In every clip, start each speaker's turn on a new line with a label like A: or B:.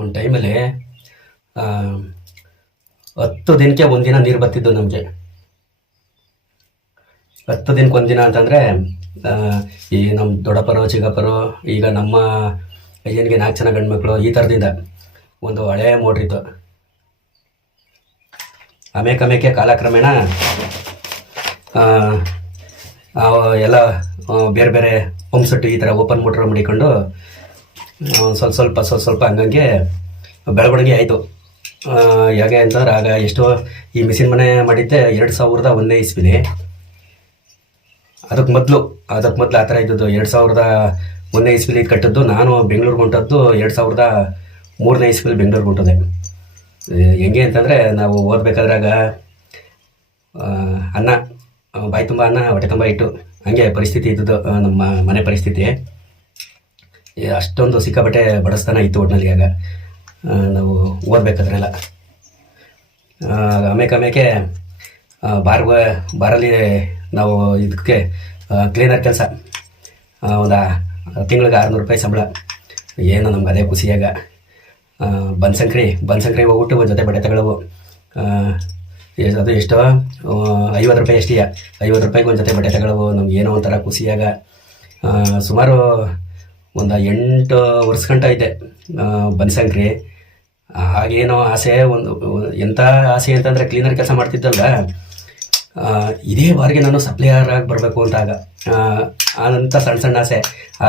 A: ಒಂದು ಟೈಮಲ್ಲಿ ಹತ್ತು ದಿನಕ್ಕೆ ಒಂದಿನ ನೀರು ಬರ್ತಿದ್ದು ನಮಗೆ. ಹತ್ತು ದಿನಕ್ಕೆ ಒಂದಿನ ಅಂತಂದರೆ ಈ ನಮ್ಮ ದೊಡ್ಡಪ್ಪರೋ, ಚಿಕ್ಕಪ್ಪರು, ಈಗ ನಮ್ಮ ಅಯ್ಯನಿಗೆ ನಾಲ್ಕು ಜನ ಗಂಡ್ಮಕ್ಳು ಈ ಥರದಿಂದ ಒಂದು ಹಳೆ ಮೋಟ್ರ್ ಇತ್ತು. ಆಮೇಲೆ ಕಾಲಕ್ರಮೇಣ ಎಲ್ಲ ಬೇರೆ ಬೇರೆ ಪಂಪ್ ಸೆಟ್ ಈ ಥರ ಓಪನ್ ಮೋಟ್ರ್ ಮಾಡಿಕೊಂಡು ಆ, ಸ್ವಲ್ಪ ಸ್ವಲ್ಪ ಸ್ವಲ್ಪ ಸ್ವಲ್ಪ ಹಂಗಂಗೆ ಬೆಳವಣಿಗೆ ಆಯಿತು. ಹೇಗೆ ಅಂತಂದ್ರೆ ಆಗ ಎಷ್ಟೋ ಈ ಮಿಷಿನ್ ಮನೆ ಮಾಡಿದ್ದೆ ಎರಡು ಸಾವಿರದ ಒಂದನೇ ಇಸ್ವಿನಿ ಅದಕ್ಕೆ ಮೊದಲು ಅದಕ್ಕೆ ಮೊದಲು ಆ ಥರ ಇದ್ದದ್ದು. ಎರಡು ಸಾವಿರದ ಒಂದನೇ ಇಸ್ವಿಲಿ ಕಟ್ಟಿದ್ದು ನಾನು ಬೆಂಗಳೂರು ಹೊಂಟದ್ದು ಎರಡು ಸಾವಿರದ ಮೂರನೇ ಇಸ್ವಿಲಿ ಬೆಂಗಳೂರು ಹೊಂಟದೆ. ಹೆಂಗೆ ಅಂತಂದರೆ ನಾವು ಓದಬೇಕಾದ್ರಾಗ ಅನ್ನ ಬಾಯಿ ತುಂಬ ಅನ್ನ ಹೊಟ್ಟೆ ತುಂಬ ಇಟ್ಟು ಹಂಗೆ ಪರಿಸ್ಥಿತಿ ಇದ್ದದ್ದು ನಮ್ಮ ಮನೆ ಪರಿಸ್ಥಿತಿ. ಅಷ್ಟೊಂದು ಸಿಕ್ಕಾಪಟ್ಟೆ ಬಡಸ್ತಾನ ಇತ್ತು ಒಟ್ಟಿನಲ್ಲಿ ಆಗ. ನಾವು ಓದಬೇಕಾದ್ರೆಲ್ಲ. ಆಮೇಲೆ ಆಮೇಲೆ ಬಾರ್ ಬಾರಲ್ಲಿ ನಾವು ಇದಕ್ಕೆ ಕ್ಲೀನರ್ ಕೆಲಸ. ಒಂದು ತಿಂಗಳಿಗೆ ಆರುನೂರು ರೂಪಾಯಿ ಸಂಬಳ. ಏನು ನಮ್ಗೆ ಅದೇ ಖುಷಿಯಾಗ ಬನ್ಸಂಕ್ರಿ ಬನ್ಸಂಕ್ರಿ ಹೋಗ್ಬಿಟ್ಟು ಒಂದು ಜೊತೆ ಬಟ್ಟೆ ತಗೊಳ್ಳವು. ಅದು ಎಷ್ಟು ಐವತ್ತು ರೂಪಾಯಿ ಎಷ್ಟಿಯ ಐವತ್ತು ರೂಪಾಯಿಗೆ ಒಂದು ಜೊತೆ ಬಟ್ಟೆ ತಗೊಳ್ಳವು. ನಮ್ಗೆ ಏನೋ ಒಂಥರ ಖುಷಿಯಾಗ ಸುಮಾರು ಒಂದು ಎಂಟು ವರ್ಷ ಗಂಟ ಇದ್ದೆ ಬನಶಂಕರಿ ಆಗೇನೋ ಆಸೆ, ಒಂದು ಎಂಥ ಆಸೆ ಅಂತಂದರೆ ಕ್ಲೀನರ್ ಕೆಲಸ ಮಾಡ್ತಿದ್ದಲ್ಲ ಇದೇ ಬಾರಿಗೆ ನಾನು ಸಪ್ಲೈಯರ್ ಆಗಿ ಬರಬೇಕು ಅಂತ ಆಗ ಅಂಥ ಸಣ್ಣ ಸಣ್ಣ ಆಸೆ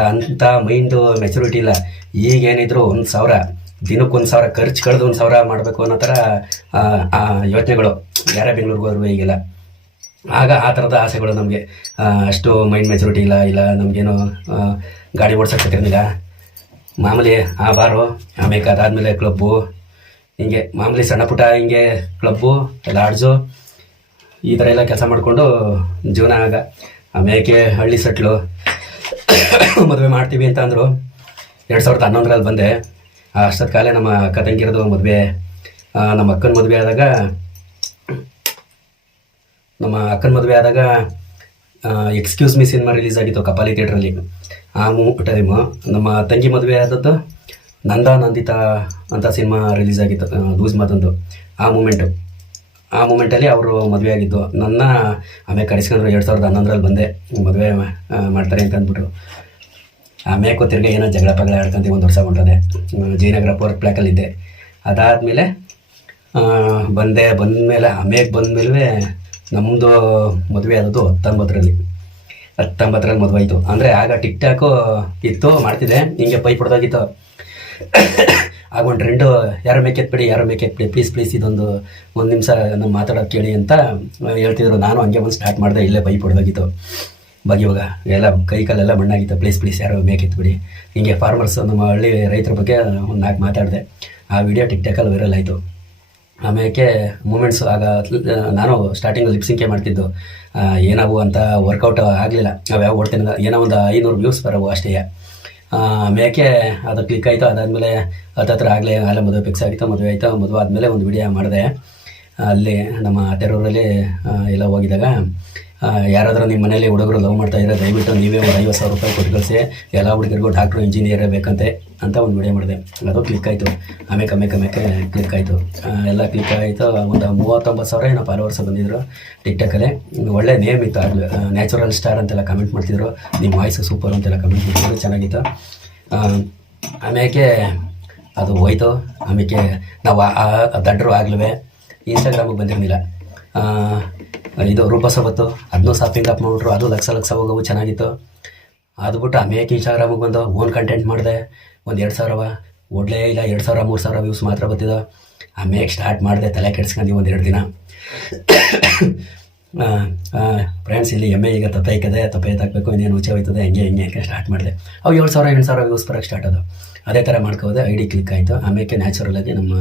A: ಅಂಥ ಮೈಂಡು ಮೆಚುರಿಟಿ ಇಲ್ಲ. ಈಗೇನಿದ್ರು ಒಂದು ಸಾವಿರ, ದಿನಕ್ಕೆ ಒಂದು ಸಾವಿರ, ಖರ್ಚು ಕಳೆದು ಒಂದು ಸಾವಿರ ಮಾಡಬೇಕು ಅನ್ನೋ ಥರ ಯೋಚನೆಗಳು ಯಾರೇ ಬೆಂಗಳೂರಿಗೆ ಹೋದ್ರು ಈಗೆಲ್ಲ. ಆಗ ಆ ಥರದ ಆಸೆಗಳು ನಮಗೆ ಅಷ್ಟು ಮೈಂಡ್ ಮೆಚುರಿಟಿ ಇಲ್ಲ ಇಲ್ಲ ನಮಗೇನು ಗಾಡಿ ಓಡ್ಸೋಕೆ ಗೊತ್ತಿರಲಿಲ್ಲ ಮಾಮೂಲಿ ಆ ಬಾರು ಆಮೇಲೆ ಅದಾದಮೇಲೆ ಕ್ಲಬ್ಬು ಹಿಂಗೆ ಮಾಮೂಲಿ ಸಣ್ಣ ಪುಟ್ಟ ಹಿಂಗೆ ಕ್ಲಬ್ಬು ಲಾಡ್ಜು ಈ ಥರ ಎಲ್ಲ ಕೆಲಸ ಮಾಡಿಕೊಂಡು ಜೀವನ ಆಗ. ಆಮೇಲೆ ಹಳ್ಳಿ ಸಟ್ಲು ಮದುವೆ ಮಾಡ್ತೀವಿ ಅಂತ ಅಂದರು. ಎರಡು ಸಾವಿರದ ಹನ್ನೊಂದರಲ್ಲಿ ಬಂದೆ. ಅಷ್ಟೊತ್ತ ಕಾಲೇ ನಮ್ಮ ಅಕ್ಕ ಮದುವೆ ನಮ್ಮ ಅಕ್ಕನ ಮದುವೆ ಆದಾಗ ನಮ್ಮ ಅಕ್ಕನ ಮದುವೆ ಆದಾಗ ಎಕ್ಸ್ಕ್ಯೂಸ್ ಮಿ ಸಿನಿಮಾ ರಿಲೀಸ್ ಆಗಿತ್ತು, ಕಪಾಲಿ ಥಿಯೇಟ್ರಲ್ಲಿ. ಆ ಮೂ ಟೈಮು ನಮ್ಮ ತಂಗಿ ಮದುವೆ ಆದದ್ದು ನಂದ ನಂದಿತಾ ಅಂತ ಸಿನಿಮಾ ರಿಲೀಸ್ ಆಗಿತ್ತು ಲೂಸ್ ಮಾತಂದು ಆ ಮೂಮೆಂಟು ಆ ಮೂಮೆಂಟಲ್ಲಿ ಅವರು ಮದುವೆ ಆಗಿದ್ದು. ನನ್ನ ಆಮೇಲೆ ಕರೆಸ್ಕೊಂಡ್ರು ಎರಡು ಸಾವಿರದ ಹನ್ನೊಂದರಲ್ಲಿ ಬಂದೆ, ಮದುವೆ ಮಾಡ್ತಾರೆ ಅಂತ ಅಂದ್ಬಿಟ್ರು. ಆಮೇಲೆ ಕೂತಿರ್ಗೆ ಏನೋ ಜಗಳ ಪಗಳ ಆಡ್ಕೊಂತೀವಿ ಒಂದು ವರ್ಷ ಹೊಂಟದೆ. ಜಯನಗರ ಪೋರ್ಟ್ ಪ್ಲ್ಯಾಕಲ್ಲಿದ್ದೆ ಅದಾದಮೇಲೆ ಬಂದೆ, ಬಂದಮೇಲೆ, ಆಮೇಲೆ ಬಂದಮೇಲೆ ನಮ್ಮದು ಮದುವೆ ಆದದ್ದು ಹತ್ತೊಂಬತ್ತರಲ್ಲಿ. ಹತ್ತೊಂಬತ್ತರಲ್ಲಿ ಮದುವೆ ಆಯಿತು ಅಂದರೆ ಆಗ ಟಿಕ್ ಟಾಕು ಇತ್ತು, ಮಾಡ್ತಿದ್ದೆ. ಹಿಂಗೆ ಪೈಪ್ ಹೊಡೆದಾಗಿತ್ತು ಆಗ ಒಂದು ಟ್ರೆಂಡು ಯಾರು ಮೇಕೆತ್ಬಿಡಿ ಯಾರು ಮೇಕೆತ್ಬಿಡಿ ಪ್ಲೀಸ್ ಪ್ಲೀಸ್ ಇದೊಂದು ಒಂದು ನಿಮಿಷ ನಮ್ಮ ಮಾತಾಡೋದು ಕೇಳಿ ಅಂತ ಹೇಳ್ತಿದ್ರು. ನಾನು ಹಂಗೆ ಒಂದು ಸ್ಟಾರ್ಟ್ ಮಾಡಿದೆ, ಇಲ್ಲೇ ಪೈಪ್ ಹೊಡೆದಾಗಿತ್ತು ಬಗೆಯುವಾಗ ಎಲ್ಲ ಕೈ ಕಾಲೆಲ್ಲ ಮಣ್ಣಾಗಿತ್ತು ಪ್ಲೀಸ್ ಪ್ಲೀಸ್ ಯಾರೋ ಮೇಕೆತ್ಬಿಡಿ ಹಿಂಗೆ ಫಾರ್ಮರ್ಸ್ ನಮ್ಮ ಹಳ್ಳಿ ರೈತರ ಬಗ್ಗೆ ಒಂದು ನಾಲ್ಕು ಮಾತಾಡಿದೆ. ಆ ವಿಡಿಯೋ ಟಿಕ್ ಟಾಕಲ್ಲಿ ವೈರಲ್ ಆಯಿತು. ಆಮೇಲೆ ಮೂಮೆಂಟ್ಸ್ ಆಗ ನಾನು ಸ್ಟಾರ್ಟಿಂಗ್ ಲಿಪ್ಸಿಂಕೆ ಮಾಡ್ತಿದ್ದು ಏನವು ಅಂತ ವರ್ಕೌಟ್ ಆಗಲಿಲ್ಲ. ಅವು ಓಡ್ತೀನಿ ಏನೋ ಒಂದು ಐನೂರು ವ್ಯೂಸ್ ಬರವು ಅಷ್ಟೇ. ಮೇಕೆ ಅದು ಕ್ಲಿಕ್ ಆಯಿತು ಅದಾದಮೇಲೆ ಹತ್ತತ್ರ ಆಗಲೇ ಅಲ್ಲೇ ಮದುವೆ ಫಿಕ್ಸ್ ಆಗಿತ್ತು ಮದುವೆ ಆಯಿತು ಮದುವೆ ಆದಮೇಲೆ ಒಂದು ವಿಡಿಯೋ ಮಾಡಿದೆ. ಅಲ್ಲಿ ನಮ್ಮ ತೆರೂರಲ್ಲಿ ಎಲ್ಲ ಹೋಗಿದಾಗ ಆ, ಯಾರಾದರೂ ನಿಮ್ಮ ಮನೇಲಿ ಹುಡುಗರು ಲವ್ ಮಾಡ್ತಾ ಇದ್ರೆ ದಯವಿಟ್ಟು ನೀವೇ ಒಂದು ಐವತ್ತು ಸಾವಿರ ರೂಪಾಯಿ ಕೊಟ್ಟು ಕಳಿಸಿ. ಎಲ್ಲ ಹುಡುಗರಿಗೂ ಡಾಕ್ಟ್ರು ಇಂಜಿನಿಯರೇ ಬೇಕಂತೆ ಅಂತ ಒಂದು ವಿಡಿಯೋ ಮಾಡಿದೆ. ಅದು ಕ್ಲಿಕ್ ಆಯಿತು. ಆಮೇಲೆ ಕಮ್ಮಿ ಕಮ್ಮಿಕೆ ಕ್ಲಿಕ್ ಆಯಿತು. ಎಲ್ಲ ಕ್ಲಿಕ್ ಆಯಿತು. ಒಂದು ಮೂವತ್ತೊಂಬತ್ತು ಸಾವಿರ ಏನೋ ಫಾಲೋವರ್ಸ್ ಬಂದಿದ್ರು ಟಿಕ್ಟಾಕಲ್ಲಿ ಒಳ್ಳೆ ನೇಮ್ ಇತ್ತು ಆಗಲೇ. ನ್ಯಾಚುರಲ್ ಸ್ಟಾರ್ ಅಂತೆಲ್ಲ ಕಮೆಂಟ್ ಮಾಡ್ತಿದ್ರು. ನಿಮ್ಮ ವಾಯ್ಸ್ ಸೂಪರ್ ಅಂತೆಲ್ಲ ಕಮೆಂಟ್ ಮಾಡ್ತಿದ್ರು. ಚೆನ್ನಾಗಿತ್ತು. ಆಮೇಲೆ ಅದು ಹೋಯ್ತು. ಆಮೇಲೆ ನಾವು ದಡ್ರು ಆಗ್ಲೂ ಇನ್ಸ್ಟಾಗ್ರಾಮಿಗೆ ಬಂದಿರಲಿಲ್ಲ. ಇದು ರೂಪ ಸವತ್ತು ಅದನ್ನೂ ಸಾಫಿಂಗ್ ಅಪ್ ಮಾಡ್ಬಿಟ್ರು ಅದು ಲಕ್ಷ ಲಕ್ಷ ಹೋಗೋವು ಚೆನ್ನಾಗಿತ್ತು. ಅದು ಬಿಟ್ಟು ಆಮೇಲೆ ಇನ್ಸ್ಟಾಗ್ರಾಮಿಗೆ ಬಂದು ಓನ್ ಕಂಟೆಂಟ್ ಮಾಡಿದೆ. ಒಂದು ಎರಡು ಸಾವಿರವ ಓಡಲೇ ಇಲ್ಲ, ಎರಡು ಸಾವಿರ, ಮೂರು ಸಾವಿರ ವ್ಯೂಸ್ ಮಾತ್ರ ಬರ್ತಿದ್ದ ಆಮೇಲೆ ಸ್ಟಾರ್ಟ್ ಮಾಡಿದೆ, ತಲೆ ಕೆಡ್ಸ್ಕೊಂಡು ಒಂದು ಎರಡು ದಿನ. ಫ್ರೆಂಡ್ಸ್ ಇಲ್ಲಿ ಎಮ್ಮೆ ಈಗ ಇಕ್ಕದೆ ತಪ್ಪೆ ಎತ್ತಾಕಬೇಕು ಇನ್ನೇನು ಉಚ್ಚೆ ಹೋಯ್ತದೆ, ಹೆಂಗೆ ಹಿಂಗೆ ಅಂತ ಸ್ಟಾರ್ಟ್ ಮಾಡಿದೆ. ಅವು ಏಳು ಸಾವಿರ, ಎಂಟು ಸಾವಿರ ವ್ಯೂಸ್ ಬರೋಕ್ಕೆ ಸ್ಟಾರ್ಟ್ ಅದು. ಅದೇ ಥರ ಮಾಡ್ಕೋದೆ ಐ ಡಿ ಕ್ಲಿಕ್ ಆಯಿತು. ಆಮೇಲೆ ನ್ಯಾಚುರಲಾಗಿ ನಮ್ಮ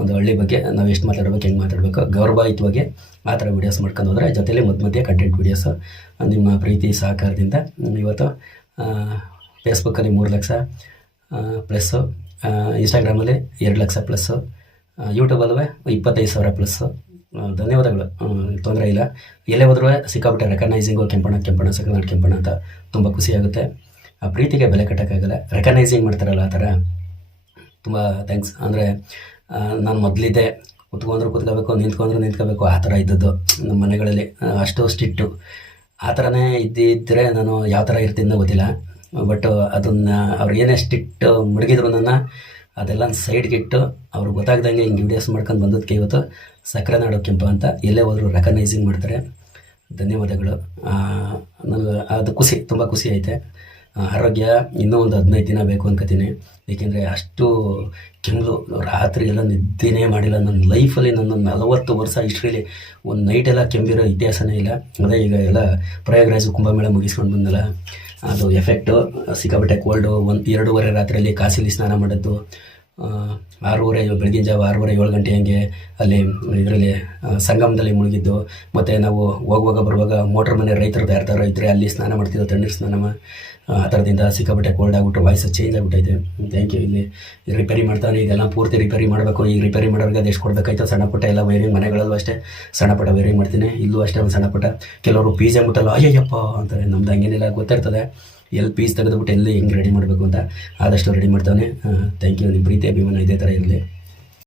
A: ಒಂದು ಹಳ್ಳಿ ಬಗ್ಗೆ ನಾವು ಎಷ್ಟು ಮಾತಾಡ್ಬೇಕು, ಹೆಂಗೆ ಮಾತಾಡಬೇಕು ಗೌರವಯುತವಾಗಿ ಆ ಥರ ವೀಡಿಯೋಸ್ ಮಾಡ್ಕೊಂಡು ಹೋದರೆ, ಜೊತೆಲಿ ಮಧ್ಯ ಮಧ್ಯೆ ಕಂಟೆಂಟ್ ವೀಡಿಯೋಸು ನಿಮ್ಮ ಪ್ರೀತಿ, ಸಹಕಾರದಿಂದ ಇವತ್ತು ಫೇಸ್ಬುಕ್ಕಲ್ಲಿ ಮೂರು ಲಕ್ಷ ಪ್ಲಸ್ಸು ಇನ್ಸ್ಟಾಗ್ರಾಮಲ್ಲಿ ಎರಡು ಲಕ್ಷ ಪ್ಲಸ್ಸು ಯೂಟ್ಯೂಬಲ್ಲೂ ಇಪ್ಪತ್ತೈದು ಸಾವಿರ ಪ್ಲಸ್ಸು ಧನ್ಯವಾದಗಳು. ತೊಂದರೆ ಇಲ್ಲ. ಎಲ್ಲೇ ಹೋದ್ರೂ ಸಿಕ್ಕಾಬಿಟ್ಟೆ ರೆಕಗ್ನೈಸಿಂಗು ಕೆಂಪಣ್ಣ ಕೆಂಪಣ್ಣ ಸಕನಾಡ್ ಕೆಂಪಣ್ಣ ಅಂತ ತುಂಬ ಖುಷಿಯಾಗುತ್ತೆ ಆ, ಪ್ರೀತಿಗೆ ಬೆಲೆ ಕಟ್ಟೋಕ್ಕಾಗಲ್ಲ. ರೆಕಗ್ನೈಸಿಂಗ್ ಮಾಡ್ತಾರಲ್ಲ ಆ ಥರ. ತುಂಬ ಥ್ಯಾಂಕ್ಸ್ ಅಂದರೆ ನಾನು ಮೊದಲಿದ್ದೆ ಕುತ್ಕೊಂಡ್ರು ಕುತ್ಕೋಬೇಕು, ನಿಂತ್ಕೊಂಡ್ರು ನಿಂತ್ಕೋಬೇಕು, ಆ ಥರ ಇದ್ದದ್ದು. ನಮ್ಮ ಮನೆಗಳಲ್ಲಿ ಅಷ್ಟು ಸ್ಟಿಟ್ಟು ಆ ಥರನೇ ಇದ್ದಿದ್ದರೆ ನಾನು ಯಾವ ಥರ ಇರ್ತೀನಿ ಗೊತ್ತಿಲ್ಲ. ಬಟ್ ಅದನ್ನು ಅವ್ರು ಏನೇ ಸ್ಟ್ರಿಕ್ಟ್ ಮುಳುಗಿದ್ರು ನನ್ನ ಅದೆಲ್ಲ ಸೈಡ್ಗೆ ಇಟ್ಟು ಅವ್ರು ಗೊತ್ತಾಗ್ದಂಗೆ ಹಿಂಗೆ ವಿಡಿಯೋಸ್ ಮಾಡ್ಕೊಂಡು ಬಂದದಕ್ಕೆ ಇವತ್ತು ಸಕ್ಕರೆ ನಾಡು ಕೆಂಪು ಅಂತ ಎಲ್ಲೇ ಹೋದ್ರು ರೆಕಗ್ನೈಸಿಂಗ್ ಮಾಡ್ತಾರೆ. ಧನ್ಯವಾದಗಳು. ನನಗೆ ಅದು ಖುಷಿ, ತುಂಬ ಖುಷಿ ಐತೆ. ಆರೋಗ್ಯ ಇನ್ನೂ ಒಂದು ಹದಿನೈದು ದಿನ ಬೇಕು ಅನ್ಕೋತೀನಿ. ಏಕೆಂದರೆ ಅಷ್ಟು ಕೆಮ್ಮಲು ರಾತ್ರಿ ಎಲ್ಲ ನಿದ್ದೆನೇ ಮಾಡಿಲ್ಲ. ನನ್ನ ಲೈಫಲ್ಲಿ ನನ್ನ ನಲವತ್ತು ವರ್ಷ ಇಷ್ಟರಲ್ಲಿ ಒಂದು ನೈಟೆಲ್ಲ ಕೆಮ್ಮಿರೋ ಇತಿಹಾಸನೇ ಇಲ್ಲ. ಅದೇ ಈಗ ಎಲ್ಲ ಪ್ರಯಾಗ್ರಾಜ್ ಕುಂಭಮೇಳ ಮುಗಿಸ್ಕೊಂಡು ಬಂದಲ್ಲ. ಅದು ಎಫೆಕ್ಟು ಸಿಕ್ಕಾಪಟ್ಟೆ ಕೋಲ್ಡು ಒಂದು ಎರಡೂವರೆ ರಾತ್ರಿಯಲ್ಲಿ ಕಾಸಿಲಿ ಸ್ನಾನ ಮಾಡಿದ್ದು. ಆರೂವರೆ, ಬೆಳಗಿನ ಜಾವ ಆರೂವರೆ, ಏಳು ಗಂಟೆ ಹಂಗೆ ಅಲ್ಲಿ, ಇದರಲ್ಲಿ ಸಂಗಮದಲ್ಲಿ ಮುಳುಗಿದ್ದು, ಮತ್ತು ನಾವು ಹೋಗುವಾಗ ಬರುವಾಗ ಮೋಟ್ರ್ ಮನೆ ರೈತರದ್ದು ಯಾರ್ದಾರ ಇದ್ದರೆ ಅಲ್ಲಿ ಸ್ನಾನ ಮಾಡ್ತಿದ್ದೋ ತಣ್ಣೀರು ಸ್ನಾನ ಆ ಥರದಿಂದ ಸಿಕ್ಕಾಪಟ್ಟೆ ಕೋಲ್ಡ್ ಆಗಿಬಿಟ್ಟು ವಾಯ್ಸ್ ಚೇಂಜ್ ಆಗಿಬಿಟ್ಟೈತೆ. ಥ್ಯಾಂಕ್ ಯು ಇಲ್ಲಿ ರಿಪೇರಿ ಮಾಡ್ತಾನೆ, ಇದೆಲ್ಲ ಪೂರ್ತಿ ರಿಪೇರಿ ಮಾಡಬೇಕು. ಈಗ ರಿಪೇರಿ ಮಾಡೋರಿಗೆ ಎಷ್ಟು ಕೊಡಬೇಕಾಯ್ತು ಸಣ್ಣ ಪುಟ್ಟ ಎಲ್ಲ ವೈರಿಂಗ್ ಮನೆಗಳಲ್ಲೂ ಅಷ್ಟೇ. ಸಣ್ಣ ಪುಟ್ಟ ವೈರಿಂಗ್ ಮಾಡ್ತೀನಿ. ಇಲ್ಲೂ ಅಷ್ಟೇ ಒಂದು ಸಣ್ಣ ಪುಟ್ಟ. ಕೆಲವರು ಪೀಸ್ ಮುಟ್ಟಲ್ಲ ಅಯ್ಯಯ್ಯಪ್ಪ ಅಂತಾರೆ. ನಮ್ದು ಹಂಗೇನಿಲ್ಲ, ಗೊತ್ತಿರ್ತದೆ. ಎಲ್ಲಿ ಪೀಸ್ ತೆಗೆದುಬಿಟ್ಟು ಎಲ್ಲಿ ಹೆಂಗೆ ರೆಡಿ ಮಾಡಬೇಕು ಅಂತ ಆದಷ್ಟು ರೆಡಿ ಮಾಡ್ತಾನೆ ಥ್ಯಾಂಕ್ ಯು ನಿಮ್ಮ ಪ್ರೀತಿ, ಅಭಿಮಾನ ಇದೇ ಥರ ಇರಲಿ.